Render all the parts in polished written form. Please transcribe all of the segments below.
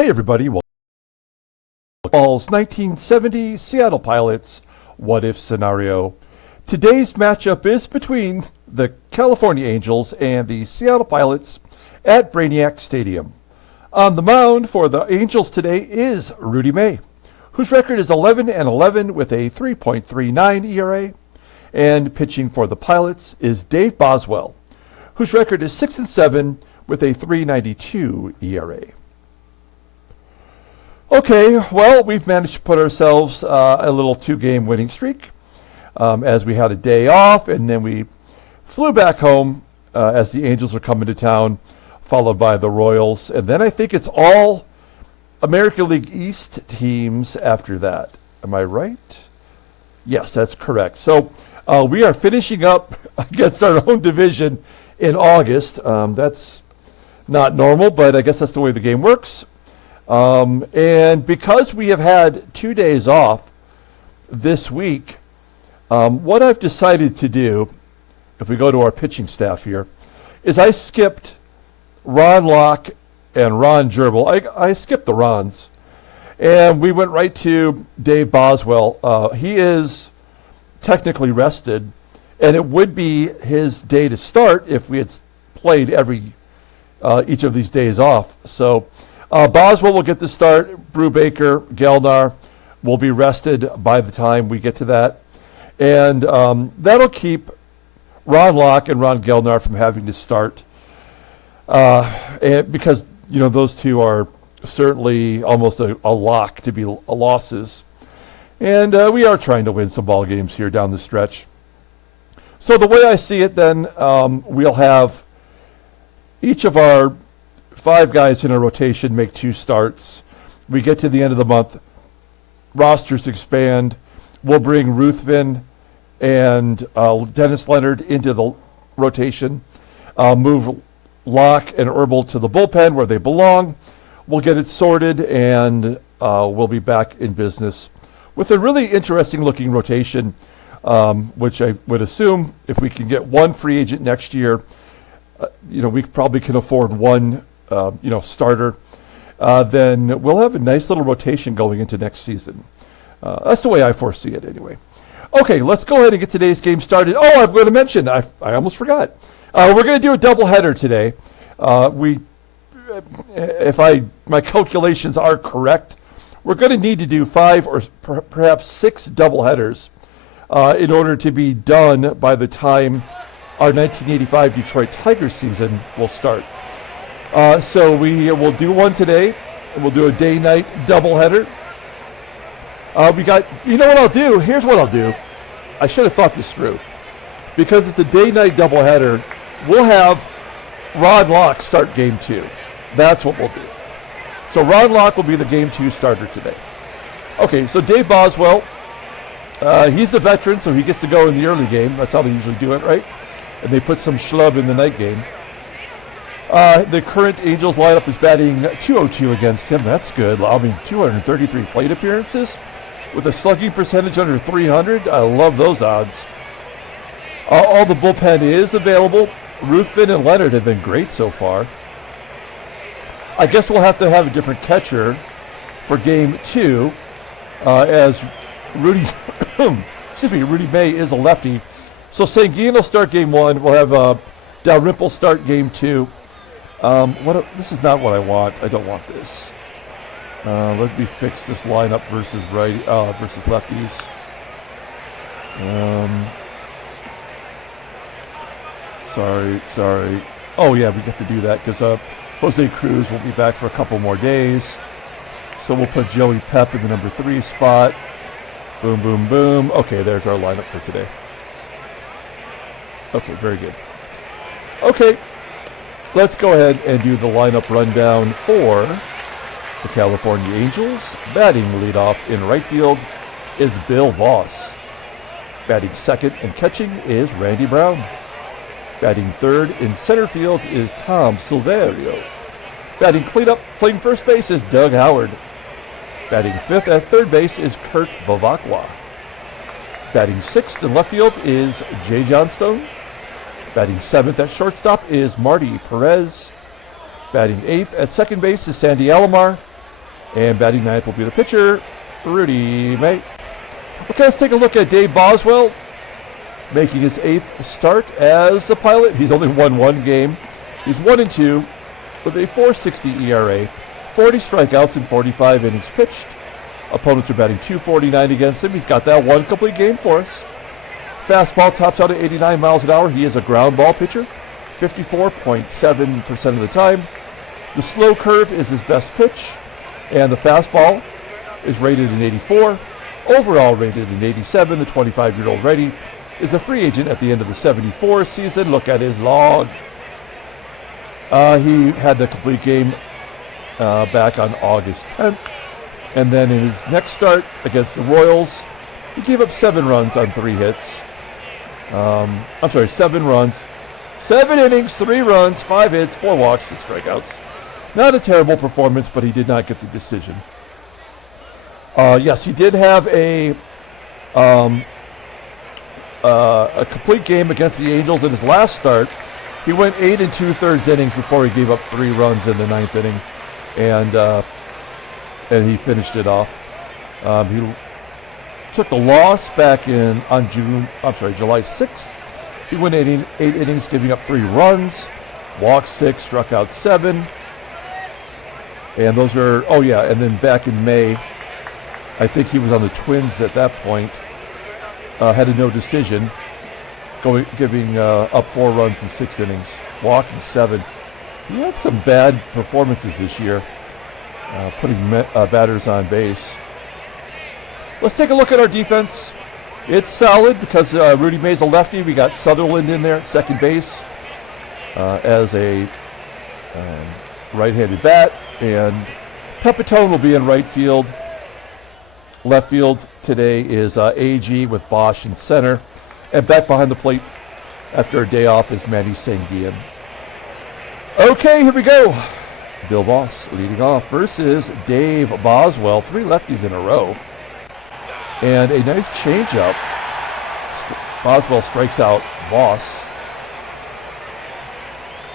Hey everybody, Ball's 1970 Seattle Pilots What If Scenario. Today's matchup is between the California Angels and the Seattle Pilots at Brainiac Stadium. On the mound for the Angels today is Rudy May, whose record is 11-11 with a 3.39 ERA, and pitching for the Pilots is Dave Boswell, whose record is 6-7 with a 3.92 ERA. Okay, well, we've managed to put ourselves a little two-game winning streak as we had a day off, and then we flew back home as the Angels are coming to town, followed by the Royals. And then I think it's all American League East teams after that. Am I right? Yes, that's correct. So we are finishing up against our own division in August. That's not normal, but I guess that's the way the game works. And because we have had 2 days off this week, what I've decided to do, if we go to our pitching staff here, is I skipped Ron Locke and Ron Gerbil. I skipped the Rons, and we went right to Dave Boswell. He is technically rested, and it would be his day to start if we had played each of these days off. So Boswell will get the start. Brubaker, Gelnar will be rested by the time we get to that. And that'll keep Ron Locke and Ron Gelnar from having to start. And because, those two are certainly almost a lock to be losses. And we are trying to win some ball games here down the stretch. So the way I see it then, we'll have each of our 5 guys in a rotation make 2 starts. We get to the end of the month, rosters expand. We'll bring Ruthven and Dennis Leonard into the rotation, move Locke and Herbal to the bullpen where they belong. We'll get it sorted, and we'll be back in business with a really interesting looking rotation, which I would assume if we can get one free agent next year, we probably can afford one starter, then we'll have a nice little rotation going into next season. That's the way I foresee it anyway. Okay, let's go ahead and get today's game started. Oh, I'm going to mention, I almost forgot. We're going to do a doubleheader today. If my calculations are correct, we're going to need to do 5 or perhaps 6 doubleheaders in order to be done by the time our 1985 Detroit Tigers season will start. So we will do one today, and we'll do a day-night doubleheader. We got, what I'll do? Here's what I'll do. I should have thought this through. Because it's a day-night doubleheader, we'll have Ron Locke start game 2. That's what we'll do. So Ron Locke will be the game 2 starter today. Okay, so Dave Boswell, he's the veteran, so he gets to go in the early game. That's how they usually do it, right? And they put some schlub in the night game. The current Angels lineup is batting .202 against him. That's good. 233 plate appearances with a slugging percentage under 300. I love those odds. All the bullpen is available. Ruthven and Leonard have been great so far. I guess we'll have to have a different catcher for game 2, as Rudy May is a lefty. So Sanguillen will start game 1. We'll have Dalrymple start game 2. This is not what I want. I don't want this. Let me fix this lineup versus lefties. Sorry. Oh yeah, we have to do that because Jose Cruz will be back for a couple more days. So we'll put Joey Pep in the number 3 spot. Boom, boom, boom. Okay, there's our lineup for today. Okay, very good. Okay. Let's go ahead and do the lineup rundown for the California Angels. Batting leadoff in right field is Bill Voss. Batting second and catching is Randy Brown. Batting third in center field is Tom Silverio. Batting cleanup, playing first base is Doug Howard. Batting fifth at third base is Kurt BEVACQUA. Batting sixth in left field is Jay Johnstone. Batting seventh at shortstop is Marty PEREZ. Batting eighth at second base is Sandy ALOMAR. And batting ninth will be the pitcher, Rudy May. Okay, let's take a look at Dave Boswell, making his 8th start as the pilot. He's only won one game. He's 1-2 with a 4.60 ERA, 40 strikeouts in 45 innings pitched. Opponents are batting .249 against him. He's got that one complete game for us. Fastball tops out at 89 miles an hour. He is a ground ball pitcher, 54.7% of the time. The slow curve is his best pitch, and the fastball is rated an 84. Overall rated an 87. The 25-year-old righty is a free agent at the end of the 74 season. Look at his log. He had the complete game back on August 10th. And then in his next start against the Royals, he gave up 7 runs on 3 hits. 7 runs. 7 innings, 3 runs, 5 hits, 4 walks, 6 strikeouts. Not a terrible performance, but he did not get the decision. Yes, he did have a complete game against the Angels in his last start. He went 8 2/3 innings before he gave up 3 runs in the 9th inning, and he finished it off. He took the loss back on July 6th. He went 8 innings, giving up 3 runs, walked 6, struck out 7. And those are, and then back in May, I think he was on the Twins at that point, had a no decision, giving up 4 runs in 6 innings, walking 7. He had some bad performances this year, putting batters on base. Let's take a look at our defense. It's solid because Rudy May's a lefty. We got Sutherland in there at second base as a right-handed bat, and PEPITONE will be in right field. Left field today is AGEE with BOSCH in center, and back behind the plate after a day off is Manny. Okay, here we go. Bill Voss leading off versus Dave Boswell. 3 lefties in a row. And a nice changeup. Boswell strikes out Voss.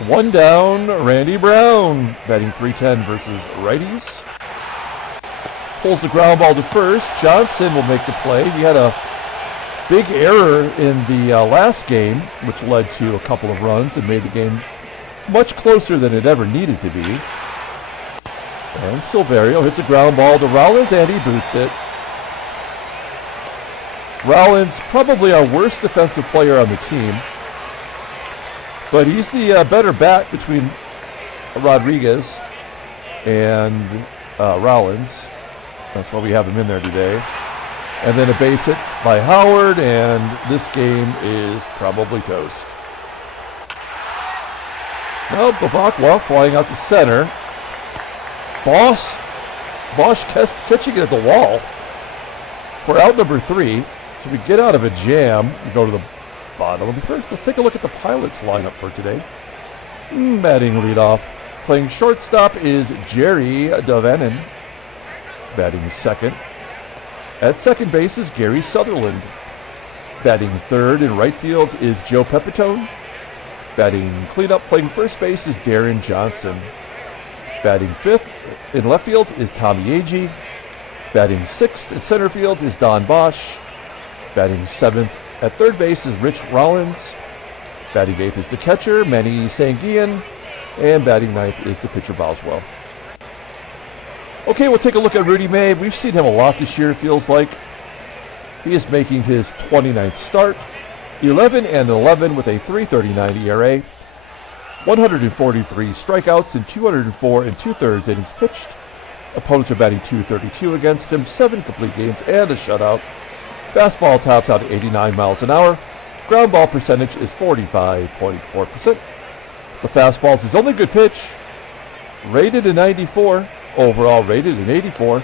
1 down, Randy Brown, batting .310 versus righties. Pulls the ground ball to first. Johnson will make the play. He had a big error in the last game, which led to a couple of runs and made the game much closer than it ever needed to be. And Silverio hits a ground ball to Rollins, and he boots it. Rollins, probably our worst defensive player on the team, but he's the better bat between Rodriguez and Rollins. That's why we have him in there today. And then a base hit by Howard, and this game is probably toast. Now BEVACQUA flying out to center. Bosch catching it at the wall for out number 3. So we get out of a jam. We go to the bottom of the first. Let's take a look at the Pilots lineup for today. Batting leadoff. Playing shortstop is Jerry DaVANON. Batting second. At second base is Gary Sutherland. Batting third in right field is Joe PEPITONE. Batting cleanup, playing first base is Deron Johnson. Batting fifth in left field is Tommie AGEE. Batting sixth in center field is Don Bosch. Batting seventh at third base is Rich Rollins. Batting eighth is the catcher, Manny. And batting ninth is the pitcher, Boswell. Okay, we'll take a look at Rudy May. We've seen him a lot this year, it feels like. He is making his 29th start. 11-11 with a 3.39 ERA. 143 strikeouts in 204 2/3 innings pitched. Opponents are batting .232 against him. 7 complete games and a shutout. Fastball tops out at 89 miles an hour. Ground ball percentage is 45.4%. The fastball is his only good pitch. Rated a 94. Overall rated an 84.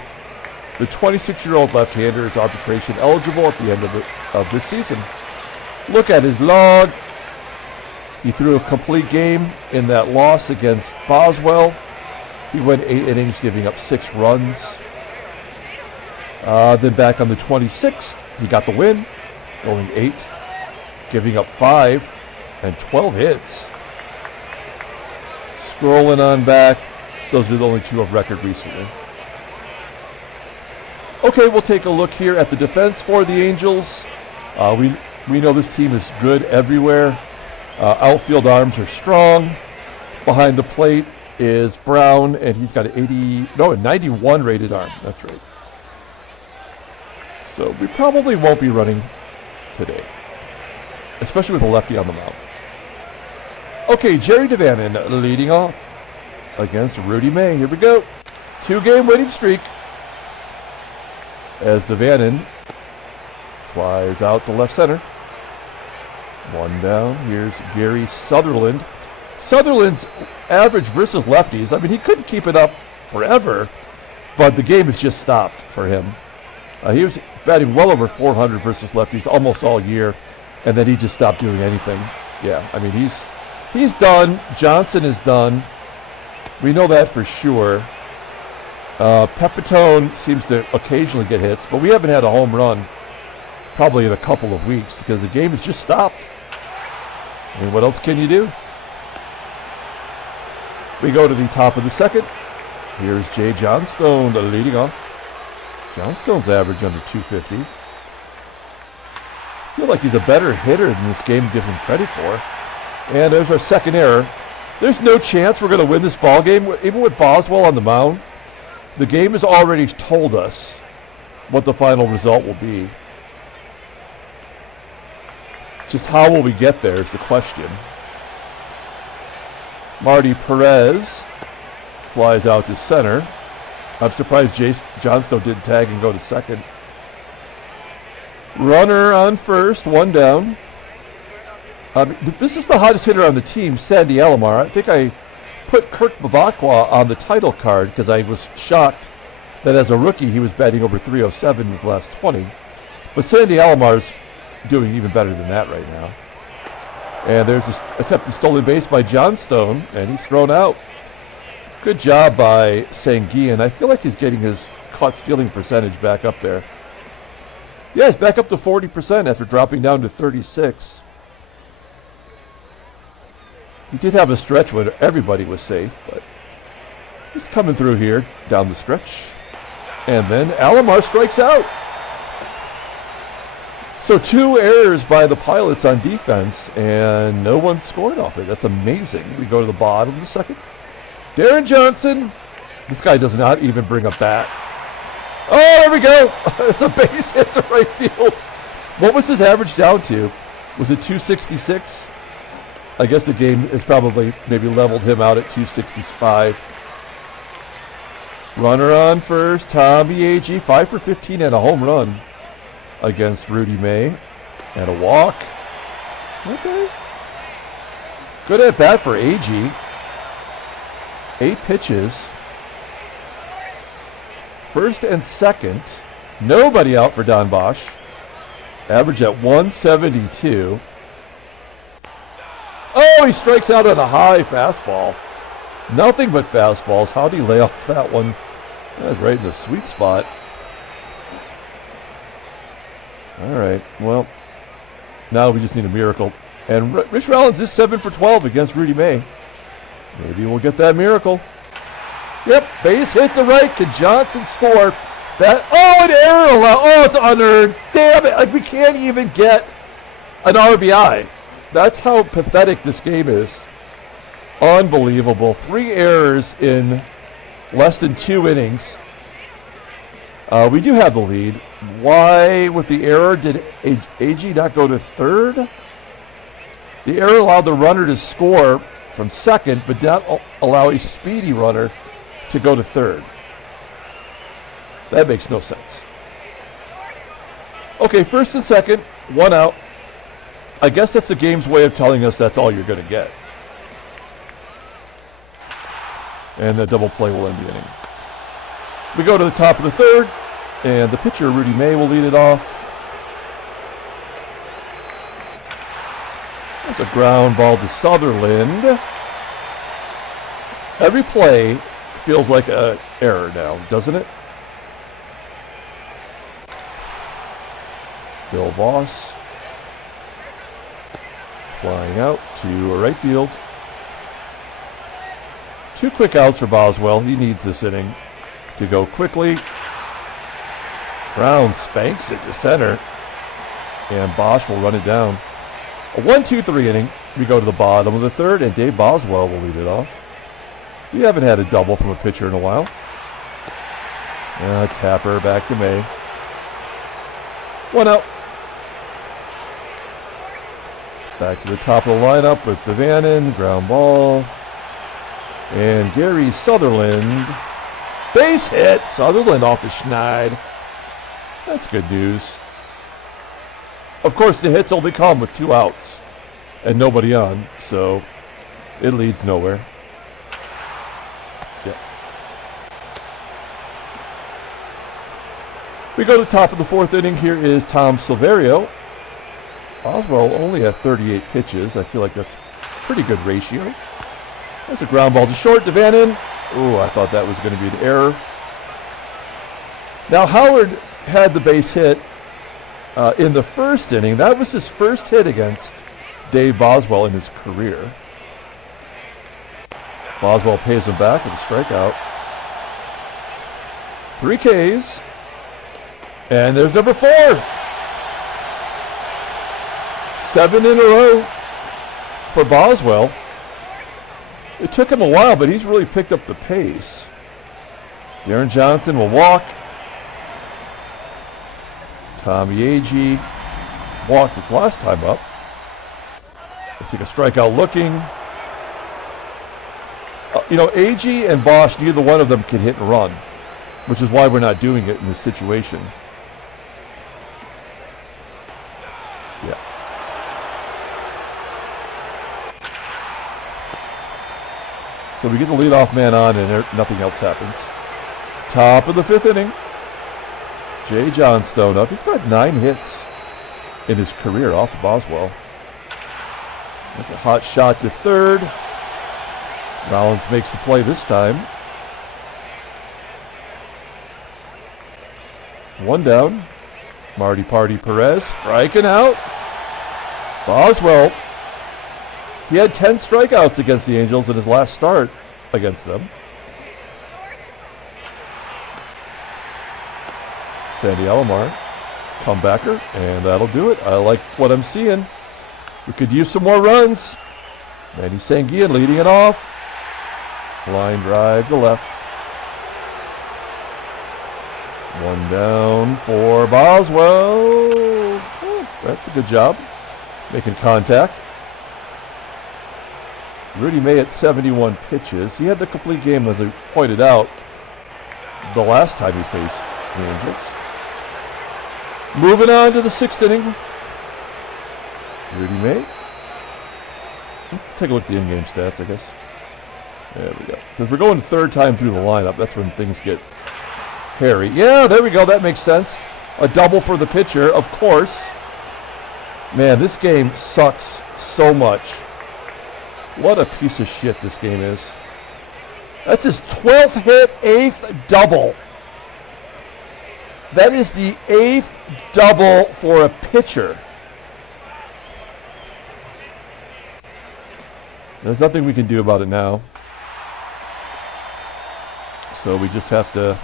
The 26-year-old left-hander is arbitration eligible at the end of this season. Look at his log. He threw a complete game in that loss against Boswell. He went 8 innings, giving up 6 runs. Then back on the 26th, he got the win, going 8, giving up 5 and 12 hits. Scrolling on back, those are the only 2 of record recently. Okay, we'll take a look here at the defense for the Angels. We know this team is good everywhere. Outfield arms are strong. Behind the plate is Brown, and he's got a 91 rated arm. That's right. So we probably won't be running today, especially with a lefty on the mound. Okay, Jerry DaVANON leading off against Rudy May. Here we go. 2-game winning streak as DaVANON flies out to left center. 1 down. Here's Gary Sutherland. Sutherland's average versus lefties, I mean, he couldn't keep it up forever, but the game has just stopped for him. He was batting well over 400 versus lefties almost all year, and then he just stopped doing anything. Yeah, I mean, he's done. Johnson is done. We know that for sure. PEPITONE seems to occasionally get hits, but we haven't had a home run probably in a couple of weeks because the game has just stopped. I mean, what else can you do? We go to the top of the second. Here's Jay Johnstone leading off. Johnstone's average under 250. I feel like he's a better hitter than this game gives him credit for. And there's our second error. There's no chance we're going to win this ball game, even with Boswell on the mound. The game has already told us what the final result will be. Just how will we get there is the question. Marty PEREZ flies out to center. I'm surprised Johnstone didn't tag and go to second. Runner on first, 1 down. This is the hottest hitter on the team, Sandy ALOMAR. I think I put Kirk BEVACQUA on the title card because I was shocked that as a rookie he was batting over 307 in his last 20. But Sandy ALOMAR's doing even better than that right now. And there's an attempted stolen base by Johnstone, and he's thrown out. Good job by SANGUILLEN. I feel like he's getting his caught stealing percentage back up there. Yeah, he's back up to 40% after dropping down to 36. He did have a stretch when everybody was safe, but he's coming through here down the stretch. And then ALOMAR strikes out. So 2 errors by the Pilots on defense, and no one scored off it. That's amazing. We go to the bottom of the second. Deron Johnson. This guy does not even bring a bat. Oh, there we go. It's a base hit to right field. What was his average down to? Was it 266? I guess the game has probably maybe leveled him out at 265. Runner on first. Tommie AGEE, 5 for 15 and a home run against Rudy May. And a walk. Okay. Good at bat for AGEE. 8 pitches. First and second. Nobody out for Don Bosch. Average at 172. Oh, he strikes out on a high fastball. Nothing but fastballs. How'd he lay off that one? That was right in the sweet spot. All right, well, now we just need a miracle. And Rich Rollins is 7 for 12 against Rudy May. Maybe we'll get that miracle. Yep, base hit to right. Can Johnson score? That, oh, an error allowed. Oh, it's unearned. Damn it, like we can't even get an RBI. That's how pathetic this game is. Unbelievable. 3 errors in less than 2 innings. We do have the lead. Why, with the error, did AGEE not go to third? The error allowed the runner to score from second, but did not allow a speedy runner to go to third. That makes no sense. Okay, first and second, 1 out. I guess that's the game's way of telling us that's all you're going to get. And the double play will end the inning. We go to the top of the third, and the pitcher, Rudy May, will lead it off. That's a ground ball to Sutherland. Every play feels like an error now, doesn't it? Bill VOSS flying out to right field. 2 quick outs for Boswell. He needs this inning to go quickly. Brown spanks it to center, and Bosch will run it down. A 1-2-3 inning. We go to the bottom of the third, and Dave Boswell will lead it off. We haven't had a double from a pitcher in a while. Tapper back to May. 1 out. Back to the top of the lineup with DaVANON, ground ball. And Gary Sutherland. Base hit. Sutherland off the schneid. That's good news. Of course, the hits only come with 2 outs and nobody on, so it leads nowhere. Yeah. We go to the top of the 4th inning. Here is Tom Silverio. Boswell only at 38 pitches. I feel like that's a pretty good ratio. That's a ground ball to short. DaVANON. Oh, I thought that was going to be an error. Now, Howard had the base hit in the 1st inning. That was his first hit against Dave Boswell in his career. Boswell pays him back with a strikeout. 3 Ks. And there's number 4. 7 in a row for Boswell. It took him a while, but he's really picked up the pace. Deron Johnson will walk. Tommie AGEE walked its last time up. They take a strikeout looking. AGEE and Bosch, neither one of them can hit and run, which is why we're not doing it in this situation. Yeah. So we get the leadoff man on, and nothing else happens. Top of the 5th inning. Johnstone up. He's got 9 hits in his career off of Boswell. That's a hot shot to third. Rollins makes the play this time. 1 down. Marty PEREZ striking out. Boswell. He had 10 strikeouts against the Angels in his last start against them. Sandy ALOMAR, comebacker, and that'll do it. I like what I'm seeing. We could use some more runs. Manny SANGUILLEN leading it off. Line drive to left. 1 down for Boswell. That's a good job. Making contact. Rudy May at 71 pitches. He had the complete game, as I pointed out, the last time he faced the Angels. Moving on to the 6th inning. Rudy May. Let's take a look at the in-game stats, I guess. There we go. Because we're going the 3rd time through the lineup. That's when things get hairy. Yeah, there we go. That makes sense. A double for the pitcher, of course. Man, this game sucks so much. What a piece of shit this game is. That's his 12th hit, 8th double. That is the 8th double for a pitcher. There's nothing we can do about it now. So we just have to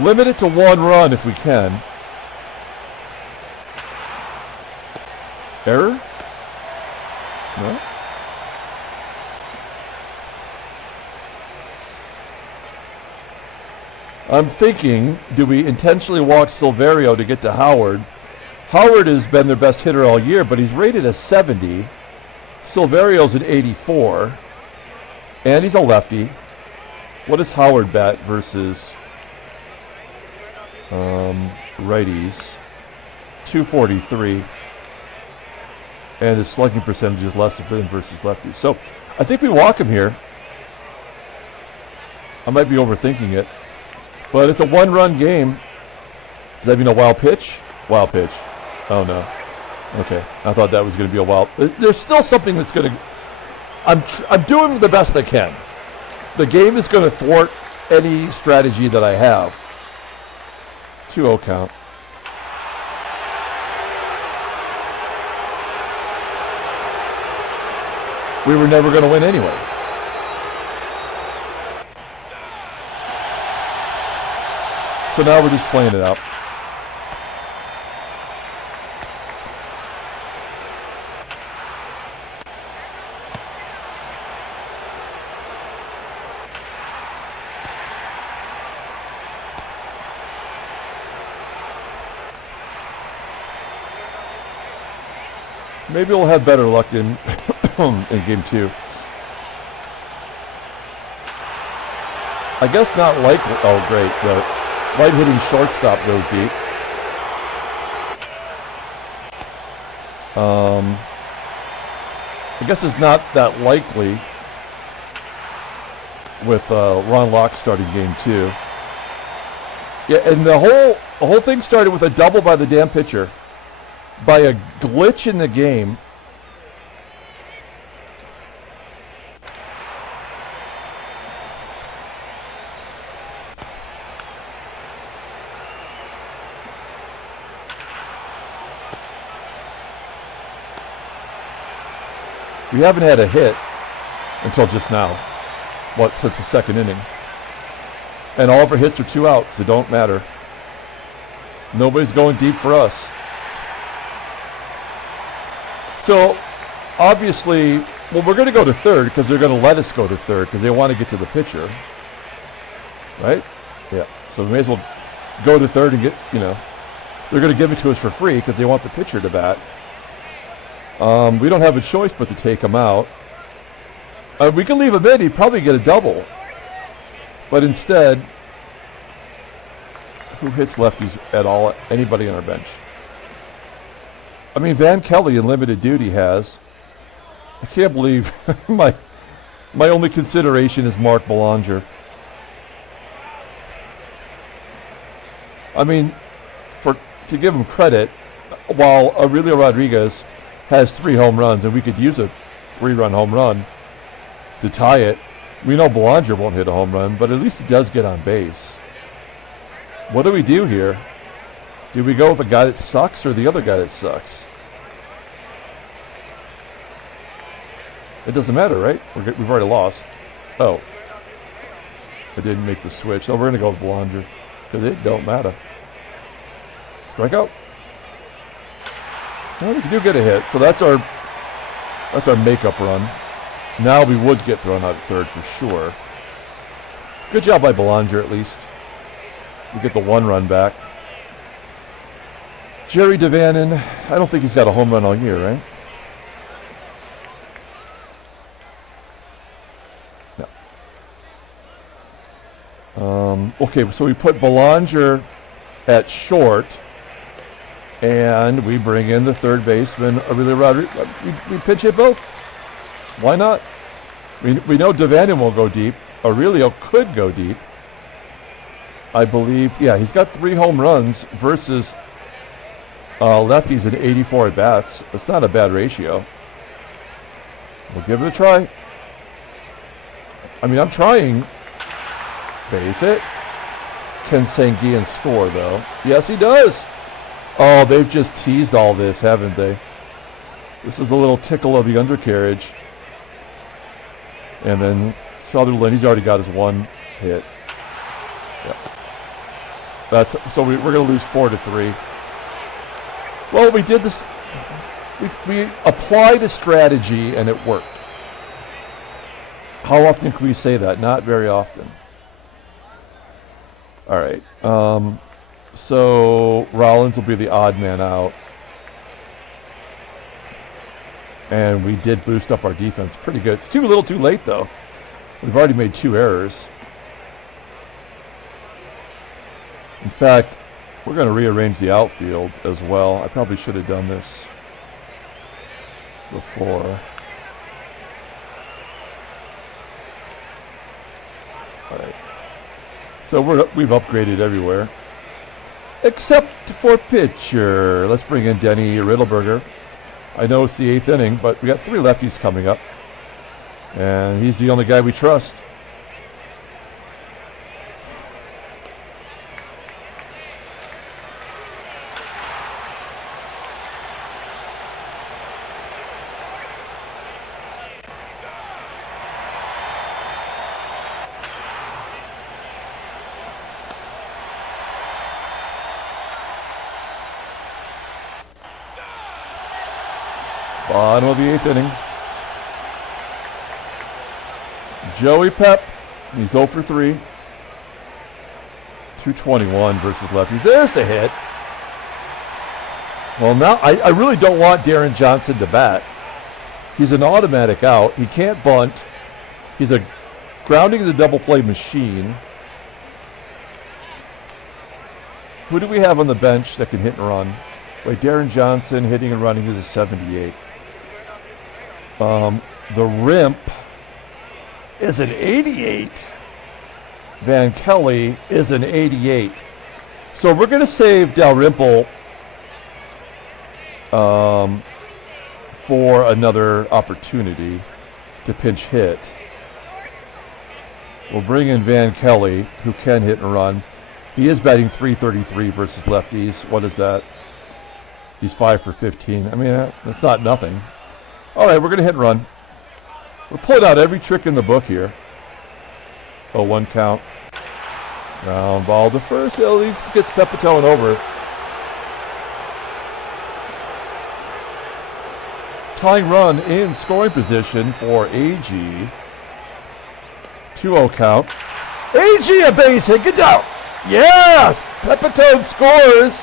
limit it to 1 run if we can. Error? No? I'm thinking, do we intentionally walk Silverio to get to Howard? Howard has been their best hitter all year, but he's rated a 70. Silverio's an 84. And he's a lefty. What does Howard bat versus righties? 243. And his slugging percentage is less than versus lefties. So I think we walk him here. I might be overthinking it. But it's a 1-run game. Does that mean a wild pitch? Wild pitch. Oh, no. Okay. I thought that was going to be a wild. There's still something that's going to. I'm doing the best I can. The game is going to thwart any strategy that I have. 2-0 count. We were never going to win anyway. – 1-0 So now we're just playing it out. Maybe we'll have better luck in in game 2. I guess not likely. Oh, great. The light-hitting shortstop goes deep. I guess it's not that likely with Ron Locke starting game 2. Yeah, and the whole thing started with a double by the damn pitcher. By a glitch in the game. We haven't had a hit until just now. What, since the second inning. And all of our hits are 2 outs, so don't matter. Nobody's going deep for us. So, obviously, well, we're going to go to third because they're going to let us go to third because they want to get to the pitcher. Right? Yeah. So we may as well go to third and get, they're going to give it to us for free because they want the pitcher to bat. We don't have a choice but to take him out. We can leave him in. He'd probably get a double. But instead, who hits lefties at all? Anybody on our bench? I mean, Van Kelly in limited duty has. I can't believe my only consideration is Mark Belanger. I mean, to give him credit, while Aurelio Rodriguez has 3 home runs, and we could use a 3-run home run to tie it, we know Belanger won't hit a home run, but at least he does get on base. What do we do here? Do we go with a guy that sucks or the other guy that sucks? It doesn't matter, right? We've already lost. Oh. I didn't make the switch. So we're going to go with Belanger because it don't matter. Strikeout. Well, we do get a hit. So that's our makeup run. Now we would get thrown out at third for sure. Good job by Belanger at least. We get the 1 run back. Jerry DaVanon, I don't think he's got a home run all year, right? No. Okay, so we put Belanger at short, and we bring in the third baseman, Aurelio Rodriguez. We pitch hit both. Why not? We know DaVanon will go deep. Aurelio could go deep. I believe, yeah, he's got 3 home runs versus lefties in 84 at-bats. It's not a bad ratio. We'll give it a try. I mean, I'm trying. Base it. Can SANGUILLEN score, though? Yes, he does. Oh, they've just teased all this, haven't they? This is a little tickle of the undercarriage. And then Sutherland, he's already got his 1 hit. Yeah. So we're going to lose 4-3. Well, we did this. We applied a strategy and it worked. How often can we say that? Not very often. All right. So Rollins will be the odd man out. And we did boost up our defense pretty good. It's too little too late, though. We've already made 2 errors. In fact, we're going to rearrange the outfield as well. I probably should have done this before. All right. So we've upgraded everywhere. Except for pitcher. Let's bring in Denny Riddleberger. I know it's the 8th inning, but we got 3 lefties coming up. And he's the only guy we trust. Bottom of the 8th inning. Joey Pep, he's 0 for 3. 221 versus lefties. There's the hit. Well, now I really don't want Deron Johnson to bat. He's an automatic out. He can't bunt. He's a grounding the double play machine. Who do we have on the bench that can hit and run? Wait, Deron Johnson hitting and running is a 78. The Rimp is an 88. Van Kelly is an 88. So we're going to save Dalrymple for another opportunity to pinch hit. We'll bring in Van Kelly, who can hit and run. He is batting .333 versus lefties. What is that? He's 5 for 15. I mean, that's not nothing. All right, we're going to hit and run. We're pulling out every trick in the book here. 0-1 count. Ground ball to first. It at least gets Pepitone over. Tying run in scoring position for AGEE. 2-0 count. AGEE a base hit. Get down. Yes! Pepitone scores.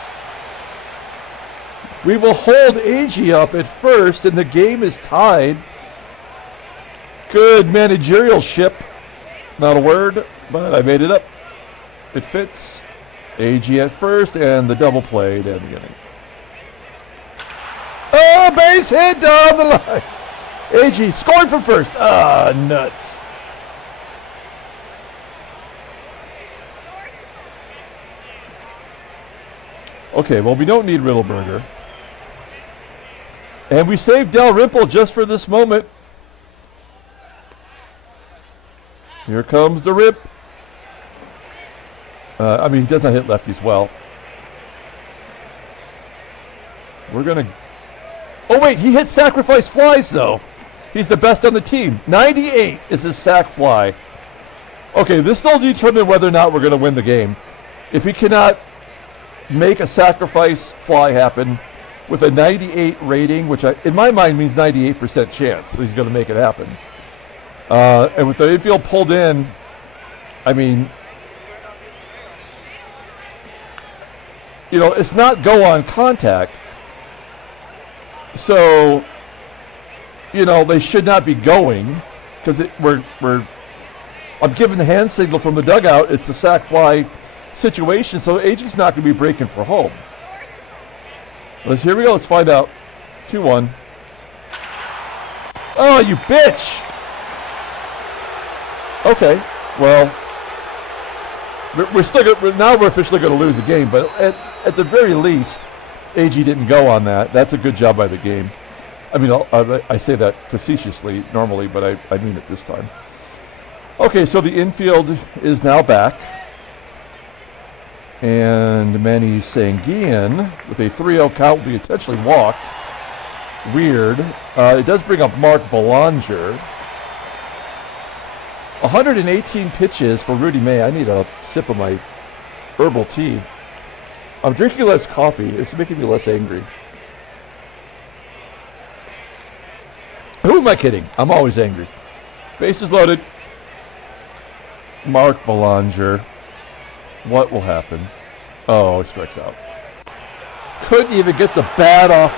We will hold AGEE up at first, and the game is tied. Good managerialship. Not a word, but I made it up. It fits. AGEE at first, and the double play at the beginning. Oh, base hit down the line. AGEE scoring from first. Ah, nuts. Okay, well, we don't need Riddleberger. And we saved Dalrymple just for this moment. Here comes the rip. I mean, he does not hit lefties well. We're going to... Oh, wait, he hit sacrifice flies, though. He's the best on the team. 98 is his sac fly. Okay, this will determine whether or not we're going to win the game. If he cannot make a sacrifice fly happen with a 98 rating, which in my mind means 98% chance he's going to make it happen. And with the infield pulled in, I mean, you know, it's not go on contact. So, you know, they should not be going because I'm giving the hand signal from the dugout. It's the sac fly situation, so AGEE's not going to be breaking for home. Here we go. Let's find out. 2-1. Oh, you bitch! Okay, well, we're still now we're officially going to lose the game, but at the very least, AGEE didn't go on that. That's a good job by the game. I mean, I say that facetiously normally, but I mean it this time. Okay, so the infield is now back. And Manny SANGUILLEN with a 3-0 count will be intentionally walked. Weird. It does bring up Mark Belanger. 118 pitches for Rudy May. I need a sip of my herbal tea. I'm drinking less coffee. It's making me less angry. Who am I kidding? I'm always angry. Bases loaded. Mark Belanger. What will happen? Oh, he strikes out. Couldn't even get the bat off.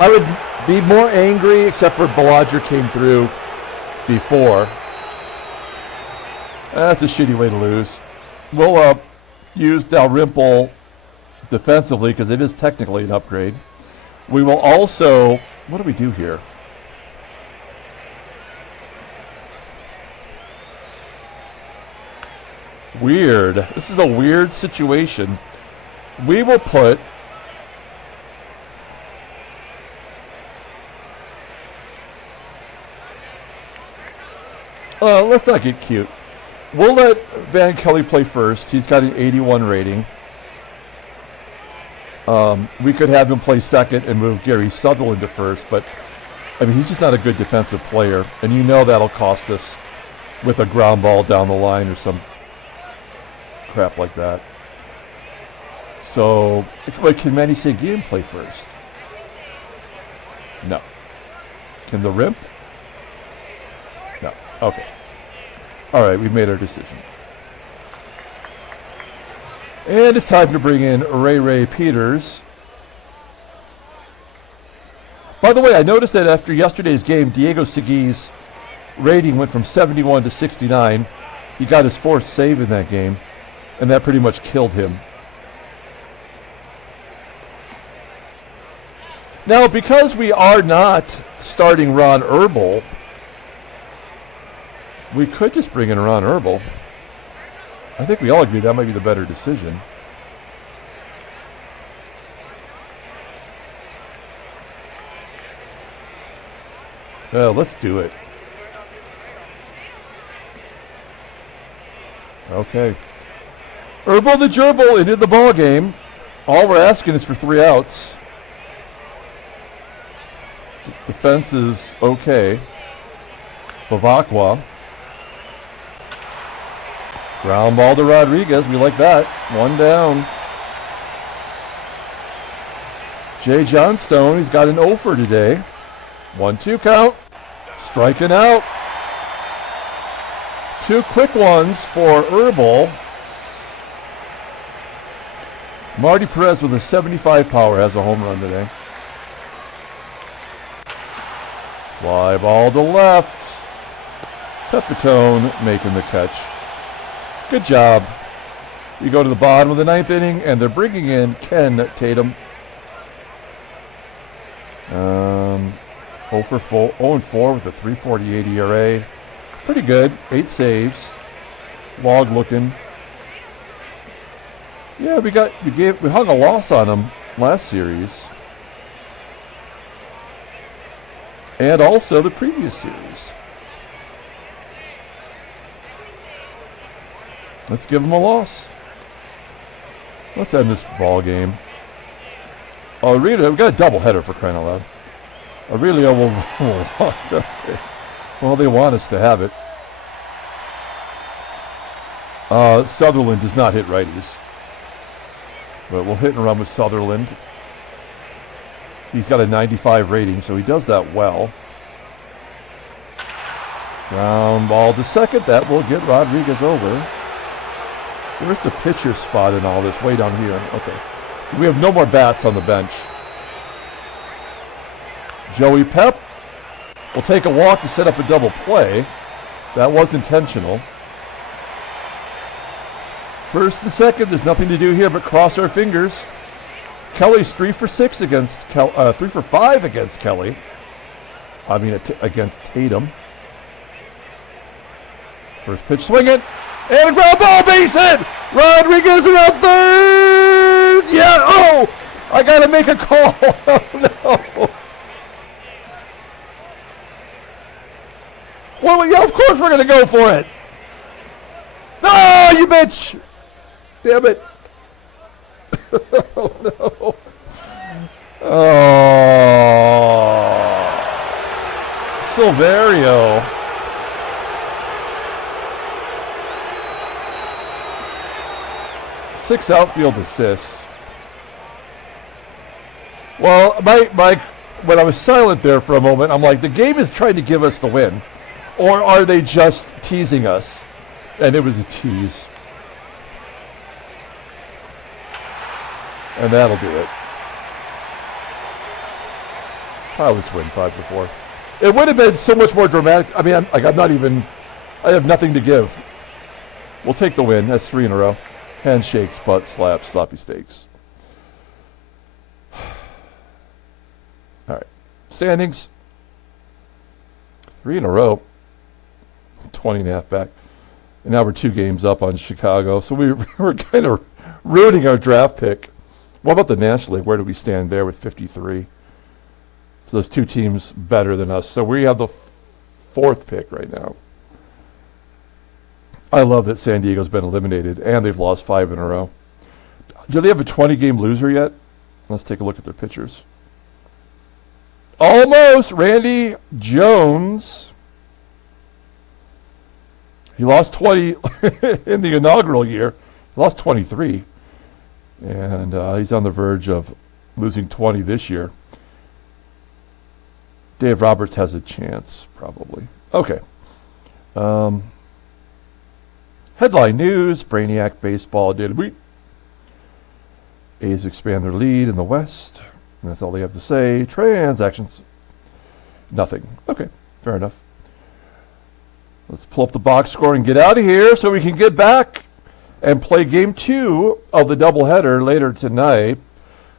I would be more angry, except for Belanger came through before. That's a shitty way to lose. We'll use Dalrymple defensively because it is technically an upgrade. We will also... What do we do here? Weird. This is a weird situation. We will put... let's not get cute. We'll let Van Kelly play first. He's got an 81 rating. We could have him play second and move Gary Sutherland to first, but I mean, he's just not a good defensive player, and you know that'll cost us with a ground ball down the line or some crap like that. So, can Manny SANGUILLEN play first? No. Can the rimp? No. Okay. All right, we've made our decision. And it's time to bring in Ray Peters. By the way, I noticed that after yesterday's game, Diego Segui's rating went from 71 to 69. He got his 4th save in that game, and that pretty much killed him. Now, because we are not starting Ron Herbal, we could just bring in Ron Herbal. I think we all agree that might be the better decision. Well, let's do it. Okay. Herbal the gerbil into the ball game. All we're asking is for 3 outs. Defense is okay. BEVACQUA. Ground ball to Rodriguez. We like that. 1 down. Jay Johnstone, he's got an 0 for today. 1-2 count. Striking out. 2 quick ones for Herbal. Marty PEREZ with a 75 power has a home run today. Fly ball to left. PEPITONE making the catch. Good job. You go to the bottom of the 9th inning, and they're bringing in Ken Tatum. 0 for 4 with a 3.48 ERA. Pretty good. 8 saves. Log looking. Yeah, we hung a loss on them last series. And also the previous series. Let's give them a loss. Let's end this ball game. Aurelio, we got a doubleheader for crying out loud. Aurelio will okay. Well, they want us to have it. Sutherland does not hit righties. But we'll hit and run with Sutherland. He's got a 95 rating, so he does that well. Ground ball to second. That will get Rodriguez over. Where's the pitcher spot in all this? Way down here. Okay. We have no more bats on the bench. Joey Pep will take a walk to set up a double play. That was intentional. First and second, there's nothing to do here but cross our fingers. Kelly's 3 for 6 against 3 for 5 against Kelly. I mean, against Tatum. First pitch swinging. And a ground ball, base hit! Rodriguez around third! Yeah, oh! I gotta make a call. Oh, no. Well, yeah, of course we're gonna go for it. Oh, you bitch! Damn it. Oh, no. Oh. Silverio. Six outfield assists. Well, when I was silent there for a moment, I'm like, the game is trying to give us the win. Or are they just teasing us? And it was a tease. And that'll do it. Pilots win 5-4. It would have been so much more dramatic. I mean, I have nothing to give. We'll take the win. That's 3 in a row. Handshakes, butt slaps, sloppy steaks. All right. Standings. 3 in a row. 20.5 back. And now we're 2 games up on Chicago. So we're kind of ruining our draft pick. What about the National League? Where do we stand there with 53? So those 2 teams better than us. So we have the 4th pick right now. I love that San Diego's been eliminated, and they've lost 5 in a row. Do they have a 20-game loser yet? Let's take a look at their pitchers. Almost. Randy Jones. He lost 20 in the inaugural year. He lost 23. And he's on the verge of losing 20 this year. Dave Roberts has a chance, probably. Okay. Headline news, Brainiac baseball did week. A's expand their lead in the West. And that's all they have to say. Transactions. Nothing. Okay, fair enough. Let's pull up the box score and get out of here so we can get back and play game 2 of the doubleheader later tonight.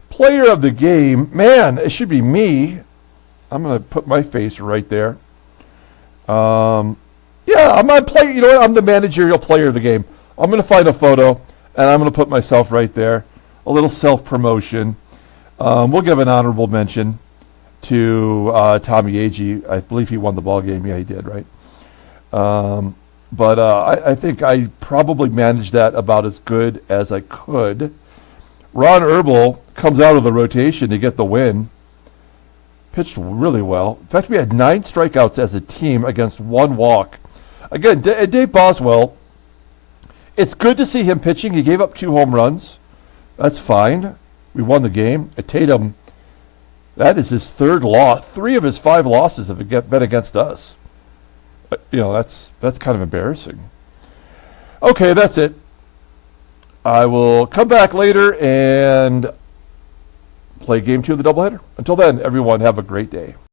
Player of the game, man, it should be me. I'm going to put my face right there. Yeah, I'm going to play, you know what, I'm the managerial player of the game. I'm going to find a photo, and I'm going to put myself right there. A little self-promotion. We'll give an honorable mention to Tommie AGEE. I believe he won the ball game. Yeah, he did, right? But I think I probably managed that about as good as I could. Ron Herbal comes out of the rotation to get the win. Pitched really well. In fact, we had 9 strikeouts as a team against 1 walk. Again, Dave Boswell, it's good to see him pitching. He gave up 2 home runs. That's fine. We won the game. Tatum, that is his 3rd loss. 3 of his 5 losses have been against us. You know, that's kind of embarrassing. Okay, that's it. I will come back later and play game 2 of the doubleheader. Until then, everyone, have a great day.